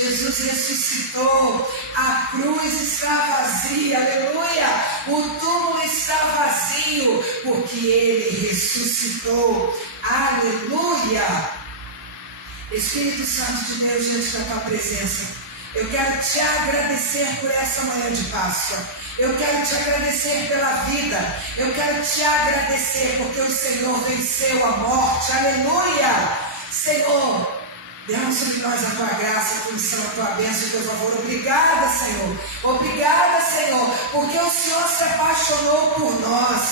Jesus ressuscitou, a cruz está vazia, aleluia, o túmulo está vazio, porque Ele ressuscitou, aleluia. Espírito Santo de Deus, diante da Tua presença, eu quero Te agradecer por essa manhã de Páscoa. Eu quero Te agradecer pela vida. Eu quero Te agradecer porque o Senhor venceu a morte. Aleluia! Senhor, derrama sobre nós a Tua graça, a Tua unção, a Tua bênção, o Teu favor. Obrigada, Senhor. Obrigada, Senhor, porque o Senhor se apaixonou por nós.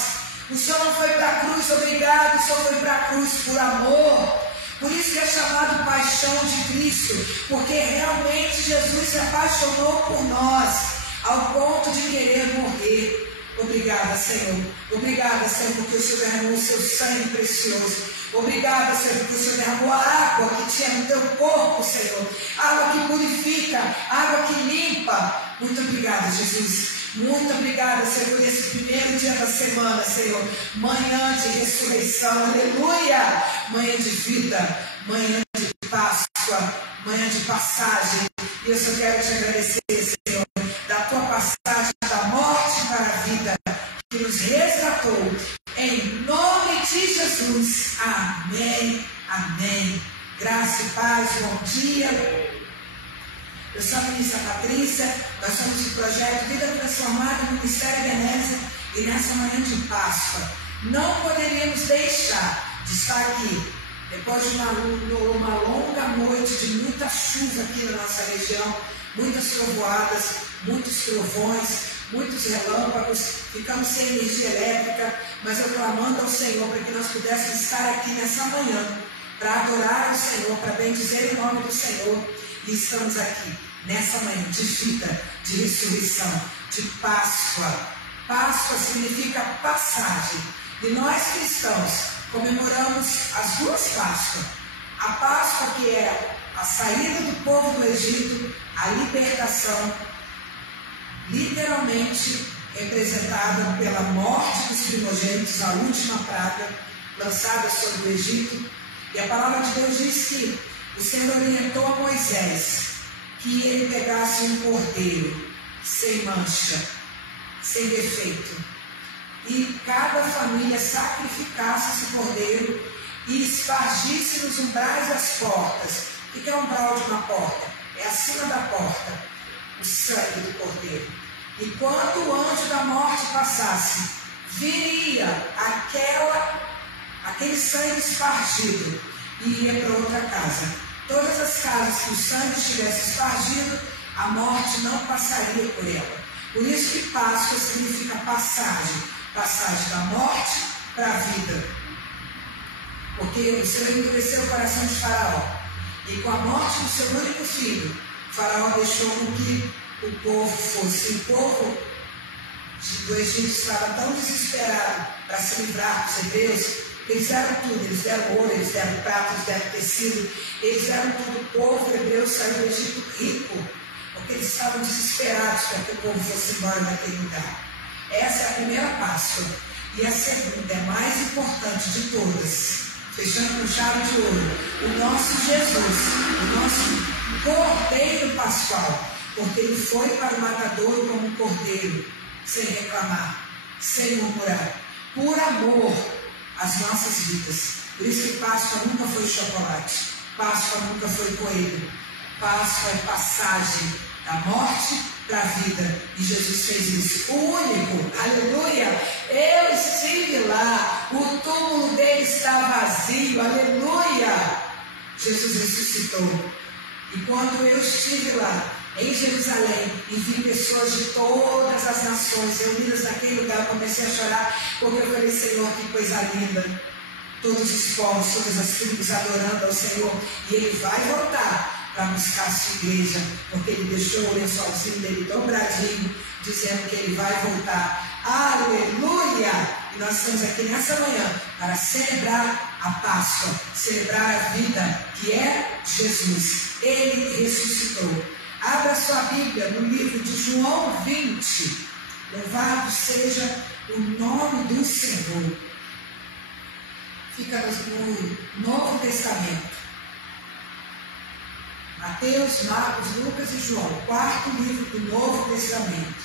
O Senhor não foi para a cruz, obrigado. O Senhor foi para a cruz por amor. Por isso que é chamado paixão de Cristo, porque realmente Jesus se apaixonou por nós, ao ponto de querer morrer. Obrigada, Senhor. Obrigada, Senhor, porque o Senhor derramou o seu sangue precioso. Obrigada, Senhor, porque o Senhor derramou a água que tinha no teu corpo, Senhor. Água que purifica, água que limpa. Muito obrigada, Jesus. Muito obrigada, Senhor, por esse primeiro dia da semana, Senhor. Manhã de ressurreição, aleluia. Manhã de vida, manhã de Páscoa, manhã de passagem. E eu só quero te agradecer, Senhor, da tua passagem da morte para a vida, que nos resgatou. Em nome de Jesus. Amém, amém. Graça e paz, bom dia. Eu sou a ministra Patrícia, nós somos do projeto Vida Transformada no Ministério Ebenezer, e nessa manhã de Páscoa não poderíamos deixar de estar aqui, depois de uma longa noite de muita chuva aqui na nossa região, muitas trovoadas, muitos trovões, muitos relâmpagos, ficamos sem energia elétrica, mas eu clamando ao Senhor para que nós pudéssemos estar aqui nessa manhã, para adorar ao Senhor, para bendizer o nome do Senhor. E estamos aqui nessa manhã de vida, de ressurreição, de Páscoa. Páscoa significa passagem. E nós cristãos comemoramos as duas Páscoas. A Páscoa que é a saída do povo do Egito, a libertação, literalmente representada pela morte dos primogênitos, a última praga lançada sobre o Egito. E a palavra de Deus diz que o Senhor orientou a Moisés que ele pegasse um cordeiro sem mancha, sem defeito, e cada família sacrificasse esse cordeiro e espargisse nos umbrais das portas. O que é o umbral de uma porta? É acima da porta, o sangue do cordeiro. E quando o anjo da morte passasse, viria aquele sangue espargido e ia para outra casa. Todas as casas que o sangue estivesse espargido, a morte não passaria por ela. Por isso que Páscoa significa passagem. Passagem da morte para a vida. Porque o Senhor endureceu o coração de Faraó. E com a morte do seu único filho, Faraó deixou com que o povo fosse. O povo do Egito estava tão desesperado para se livrar dos hebreus. Eles deram tudo, eles deram ouro, eles deram prata, eles deram tecido, eles deram tudo. O povo hebreu saiu do Egito rico, porque eles estavam desesperados para que o povo fosse embora daquele lugar. Essa é a primeira Páscoa. E a segunda, é mais importante de todas, fechando com chave de ouro, o nosso Jesus, o nosso Cordeiro Pascual, porque ele foi para o matadouro como um cordeiro, sem reclamar, sem murmurar, por amor as nossas vidas. Por isso que Páscoa nunca foi chocolate, Páscoa nunca foi coelho. Páscoa é passagem da morte para a vida. E Jesus fez isso, o único, aleluia. Eu estive lá, o túmulo dele está vazio, aleluia. Jesus ressuscitou. E quando eu estive lá, em Jerusalém, e vi pessoas de todas as nações reunidas naquele lugar, eu comecei a chorar, porque eu falei, Senhor, que coisa linda. Todos os povos, todas as tribos adorando ao Senhor. E Ele vai voltar para buscar a sua igreja, porque Ele deixou o lençolzinho dele dobradinho, dizendo que Ele vai voltar. Aleluia! E nós estamos aqui nessa manhã para celebrar a Páscoa, celebrar a vida que é Jesus. Ele ressuscitou. Abra sua Bíblia no livro de João 20. Louvado seja o nome do Senhor. Fica no Novo Testamento. Mateus, Marcos, Lucas e João, o quarto livro do Novo Testamento.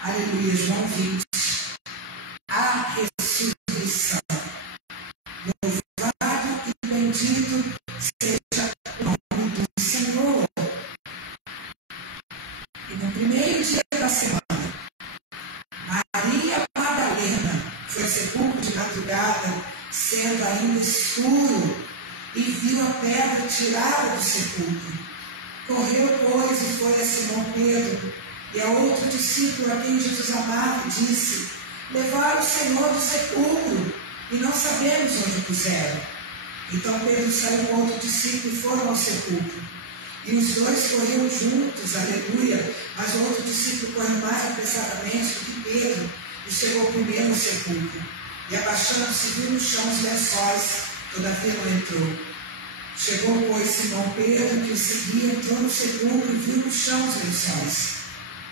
Aleluia, João 20. A ressurreição. Louvado e bendito seja o nome do Senhor. E no primeiro dia da semana, Maria Madalena foi ao sepulcro de madrugada, sendo ainda escuro, e viu a pedra tirada do sepulcro. Correu, pois, e foi a Simão Pedro e a outro discípulo a quem Jesus amava, e disse: levaram o Senhor do sepulcro, e não sabemos onde o puseram. Então Pedro saiu com outro discípulo e foram ao sepulcro. E os dois correram juntos, aleluia, mas o outro discípulo correu mais apressadamente do que Pedro, e chegou primeiro ao sepulcro. E abaixando-se, viu no chão os lençóis, todavia não entrou. Chegou, pois, Simão Pedro, que o seguia, entrou no sepulcro e viu no chão os lençóis.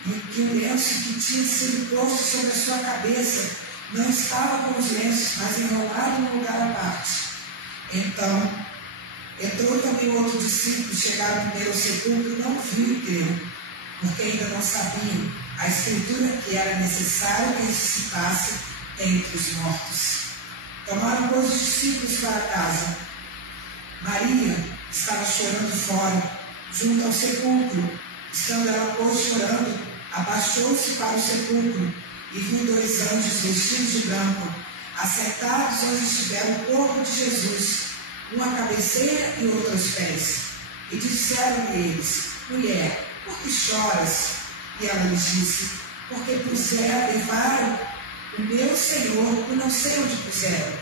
E que o lenço que tinha sido posto sobre a sua cabeça não estava com os lenços, mas enrolado num lugar à parte. Então, entrou também outro discípulo, chegaram primeiro ao sepulcro e não viu e creu, porque ainda não sabiam a escritura que era necessário que ressuscitasse entre os mortos. Tomaram, pois, os discípulos para casa. Maria estava chorando fora, junto ao sepulcro. Estando ela, pois, chorando, abaixou-se para o sepulcro e viu dois anjos vestidos de branco, assentados onde estivera o corpo de Jesus, um à cabeceira e outro aos pés. E disseram-lhe eles: mulher, por que choras? E ela lhes disse: porque levaram o meu Senhor e não sei onde puseram.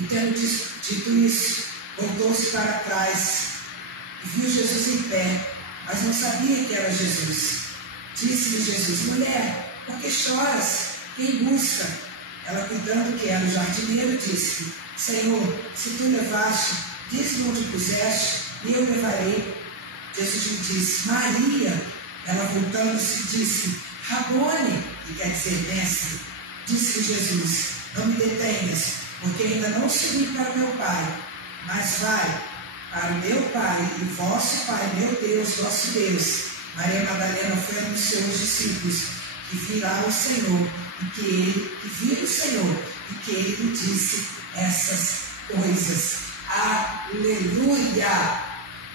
E tendo dito isso, voltou-se para trás e viu Jesus em pé, mas não sabia que era Jesus. Disse-lhe Jesus: mulher, por que choras? Quem busca? Ela, cuidando que era o jardineiro, disse: Senhor, se tu levaste, diz-me onde puseste, e eu levarei. Jesus lhe disse: Maria. Ela, voltando-se, disse: Rabone, que quer dizer mestre. Disse-lhe Jesus: não me detenhas, porque ainda não subi para o meu Pai, mas vai para o meu Pai e vosso Pai, meu Deus, vosso Deus. Maria Madalena foi anunciou aos discípulos que virá o Senhor, que viu o Senhor, e que ele lhe disse essas coisas. Aleluia!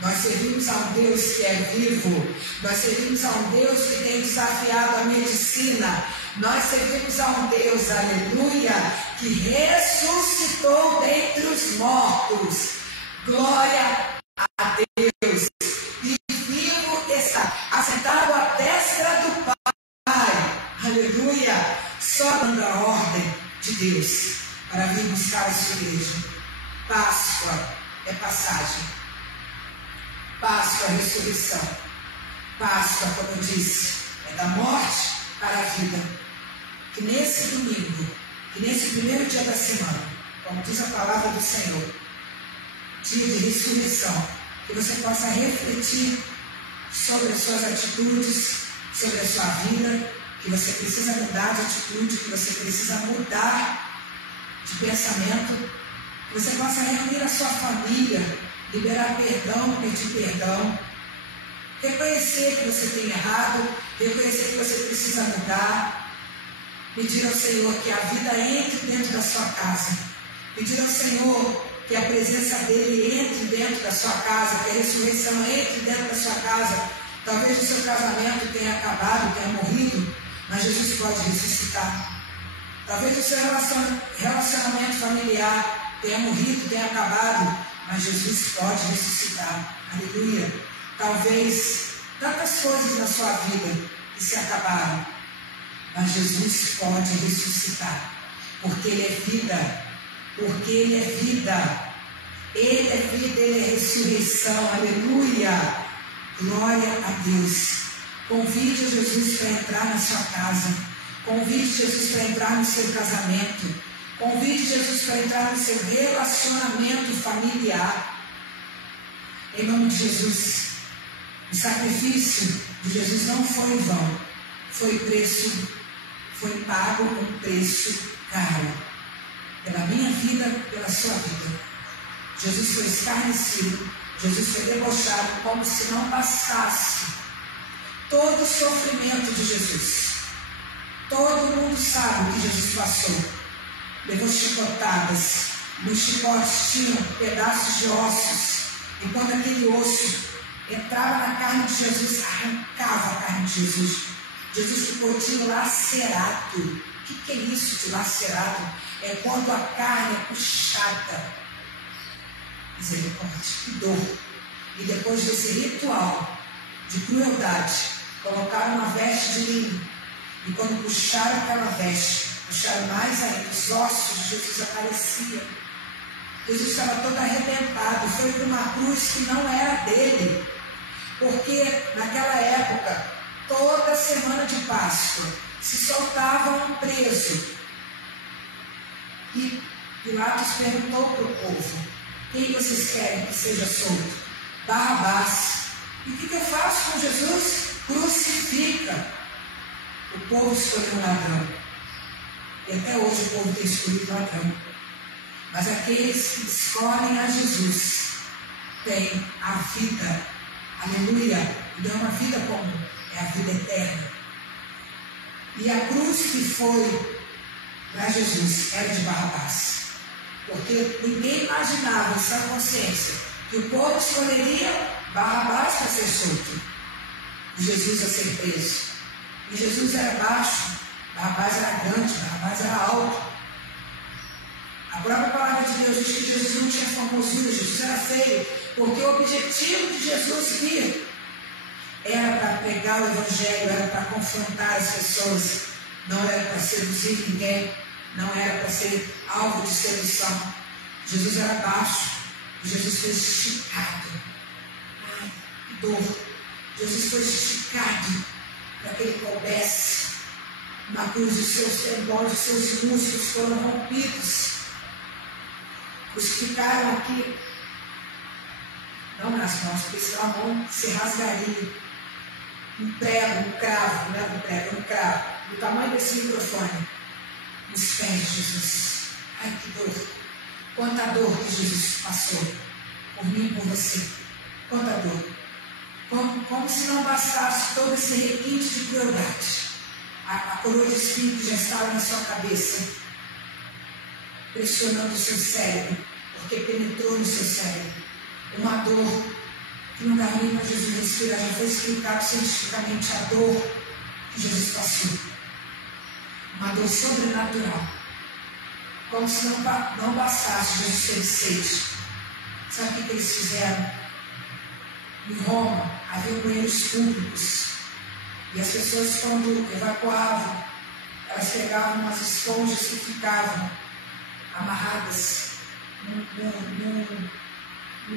Nós servimos a um Deus que é vivo, nós servimos a um Deus que tem desafiado a medicina, nós servimos a um Deus, aleluia, que ressuscitou dentre os mortos. Glória a Deus! E vivo está, assentado à destra do Pai, aleluia, só dando a ordem de Deus para vir buscar a sua igreja. Páscoa é passagem. Páscoa é ressurreição. Páscoa, como eu disse, é da morte para a vida. Que nesse domingo, que nesse primeiro dia da semana, como diz a palavra do Senhor, dia de ressurreição, que você possa refletir sobre as suas atitudes, sobre a sua vida, que você precisa mudar de atitude, que você precisa mudar de pensamento, que você possa reunir a sua família, liberar perdão, pedir perdão, reconhecer que você tem errado, reconhecer que você precisa mudar, pedir ao Senhor que a vida entre dentro da sua casa, pedir ao Senhor que a presença dele entre dentro da sua casa, que a ressurreição entre dentro da sua casa. Talvez o seu casamento tenha acabado, tenha morrido, mas Jesus pode ressuscitar. Talvez o seu relacionamento familiar tenha morrido, tenha acabado, mas Jesus pode ressuscitar. Aleluia. Talvez tantas coisas na sua vida que se acabaram, mas Jesus pode ressuscitar, porque Ele é vida, porque Ele é vida, Ele é vida, Ele é ressurreição. Aleluia. Glória a Deus. Convide Jesus para entrar na sua casa, convide Jesus para entrar no seu casamento, convide Jesus para entrar no seu relacionamento familiar. Em nome de Jesus. O sacrifício de Jesus não foi em vão. Foi pago um preço caro. Pela minha vida, pela sua vida. Jesus foi escarnecido, Jesus foi debochado como se não bastasse todo o sofrimento de Jesus. Todo mundo sabe o que Jesus passou. Levou chicotadas. Nos chicotes tinham pedaços de ossos. E quando aquele osso entrava na carne de Jesus, arrancava a carne de Jesus. Jesus ficou dilacerado. O que é isso de lacerado? É quando a carne é puxada. Misericórdia, que dor. E depois desse ritual de crueldade, colocaram uma veste de linho. E quando puxaram aquela veste, puxaram mais ainda, os ossos de Jesus apareciam. Jesus estava todo arrebentado, foi para uma cruz que não era dele. Porque naquela época, toda semana de Páscoa, se soltava um preso. E Pilatos perguntou para o povo: quem vocês querem que seja solto? Barrabás. E o que eu faço com Jesus? Crucifica. O povo escolheu um ladrão. E até hoje o povo tem escolhido ladrão. Mas aqueles que escolhem a Jesus têm a vida. Aleluia. Não é uma vida comum, é a vida eterna. E a cruz que foi para Jesus era de Barrabás. Porque ninguém imaginava em sua consciência que o povo escolheria Barrabás para ser solto. E Jesus a ser preso. E Jesus era baixo, Barrabás era grande, Barrabás era alto. A própria palavra de Deus diz que Jesus não tinha formosura, Jesus era feio. Porque o objetivo de Jesus vir era para pregar o Evangelho, era para confrontar as pessoas, não era para seduzir ninguém, não era para ser alvo de sedução. Jesus era baixo, Jesus foi esticado. Ai, que dor! Jesus foi esticado para que ele coubesse na cruz. Os seus tendões, os seus músculos foram rompidos. Crucificaram aqui, não nas mãos, porque senão a mão se rasgaria. Um prego, um cravo, não é um prego, um cravo, do tamanho desse microfone, nos pés de Jesus. Ai, que dor! Quanta dor que Jesus passou por mim e por você. Quanta dor! Como se não bastasse todo esse requinte de crueldade. A coroa de espinho já estava na sua cabeça, pressionando o seu cérebro, porque penetrou no seu cérebro. Uma dor que não dá nem para Jesus respirar. Já foi explicado cientificamente a dor que Jesus passou. Uma dor sobrenatural. Como se não bastasse Jesus ter sede. Sabe o que eles fizeram? Em Roma, havia banheiros públicos. E as pessoas, quando evacuavam, elas pegavam umas esponjas que ficavam amarradas num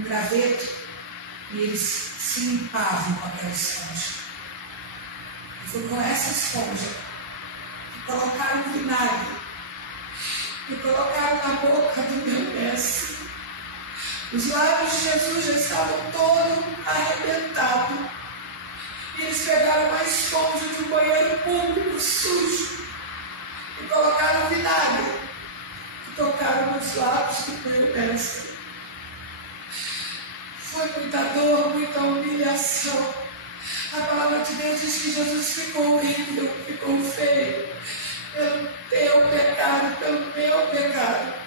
graveto, e eles se limpavam com aquela esponja. E foi com essa esponja que colocaram vinagre, que colocaram na boca do meu mestre. Os lábios de Jesus já estavam todos arrebentados. E eles pegaram uma esponja de um banheiro público sujo e colocaram vinagre e tocaram nos lábios do meu mestre. Foi muita dor, muita humilhação. A palavra de Deus diz que Jesus ficou horrível, ficou feio pelo teu pecado, pelo meu pecado.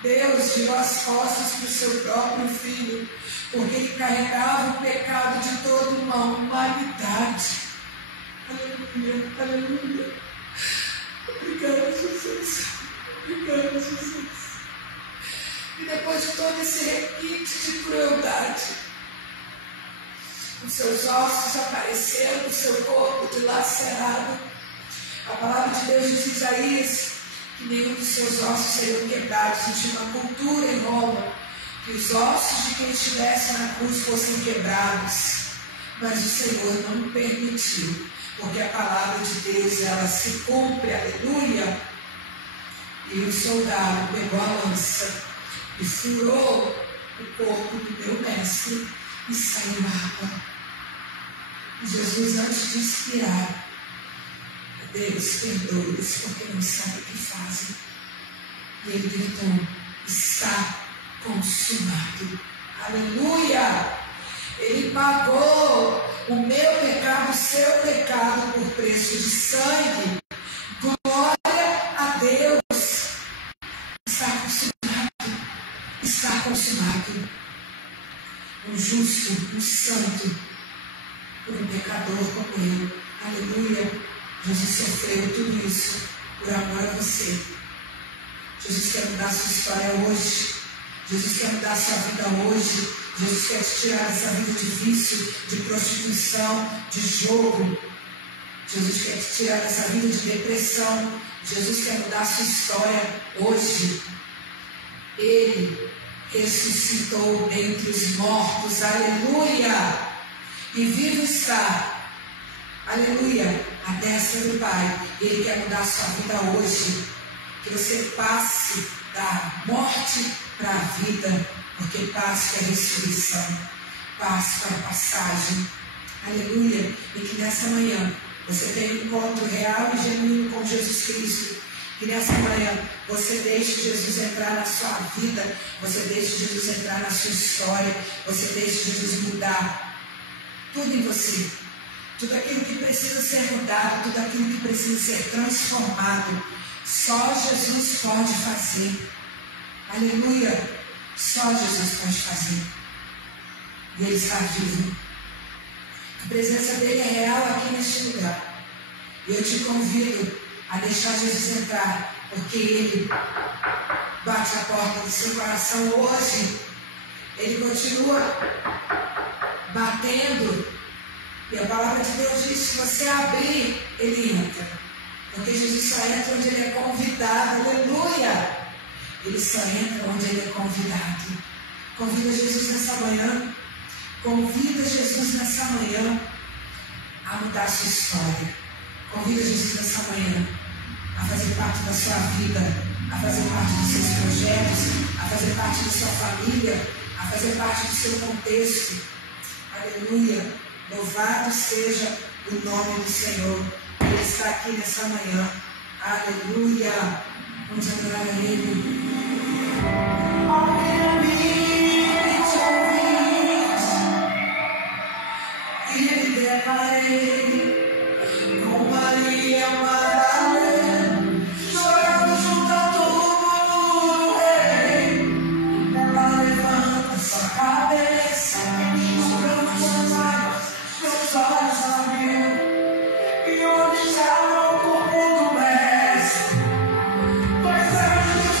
Deus virou as costas para o seu próprio filho, porque ele carregava o pecado de toda uma humanidade. Aleluia, aleluia. Obrigado, Jesus. Obrigado, Jesus. E depois de todo esse requinte de crueldade, os seus ossos apareceram, o seu corpo dilacerado. A palavra de Deus diz em Isaías que nenhum dos seus ossos seriam quebrados. Tinha uma cultura em Roma que os ossos de quem estivesse na cruz fossem quebrados, mas o Senhor não permitiu, porque a palavra de Deus, ela se cumpre, aleluia. E o soldado pegou a lança e furou o corpo do meu mestre e saiu água. E Jesus, antes de expirar, Deus, perdoe-os, porque não sabem o que fazem. E ele gritou: está consumado. Aleluia! Ele pagou o meu pecado, o seu pecado, por preço de sangue. Glória a Deus! Está consumado. Está consumado. Um justo, um santo, por um pecador como eu. Aleluia! Jesus sofreu tudo isso por amor a você. Jesus quer mudar a sua história hoje. Jesus quer mudar a sua vida hoje. Jesus quer te tirar dessa vida de vício, de prostituição, de jogo. Jesus quer te tirar dessa vida de depressão. Jesus quer mudar a sua história hoje. Ele ressuscitou dentre os mortos. Aleluia! E vivo está. Aleluia! A destra do Pai. Ele quer mudar a sua vida hoje. Que você passe da morte para a vida. Porque paz que é ressurreição. Paz para a passagem. Aleluia! E que nessa manhã você tenha um encontro real e genuíno com Jesus Cristo. Que nessa manhã você deixe Jesus entrar na sua vida. Você deixe Jesus entrar na sua história. Você deixe Jesus mudar tudo em você. Tudo aquilo que precisa ser mudado. Tudo aquilo que precisa ser transformado. Só Jesus pode fazer. Aleluia! Só Jesus pode fazer. E Ele está vivo. A presença dEle é real aqui neste lugar. E eu te convido a deixar Jesus entrar, porque Ele bate a porta do seu coração hoje. Ele continua batendo. E a palavra de Deus diz: se você abrir, Ele entra. Porque Jesus só entra onde Ele é convidado. Aleluia! Ele só entra onde Ele é convidado. Convida Jesus nessa manhã. Convida Jesus nessa manhã a mudar a sua história. Convida Jesus nessa manhã a fazer parte da sua vida, a fazer parte dos seus projetos, a fazer parte da sua família, a fazer parte do seu contexto. Aleluia! Louvado seja o nome do Senhor. Ele está aqui nessa manhã. Aleluia! Vamos adorar a Ele. E Ele declarei com Maria Madalena, chorando junto ao túmulo do rei. Ela levanta sua cabeça, chorando suas lágrimas, seus olhos abriu. E onde estava o corpo do mestre? Dois anjos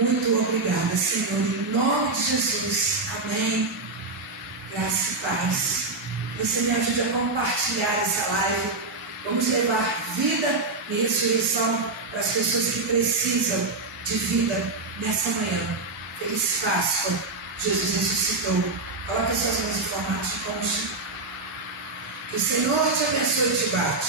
Muito obrigada, Senhor, em nome de Jesus. Amém. Graça e paz. Você me ajuda a compartilhar essa live. Vamos levar vida e ressurreição para as pessoas que precisam de vida nessa manhã. Feliz Páscoa. Jesus ressuscitou. Coloque suas mãos em formato de concha. Que o Senhor te abençoe e te bate.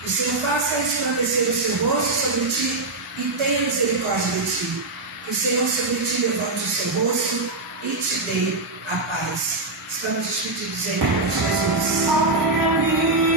Que o Senhor faça resplandecer o seu rosto sobre ti e tenha misericórdia de ti. Que o Senhor sobre ti levante o seu rosto e te dê a paz. Estamos despedidos em nome de Jesus.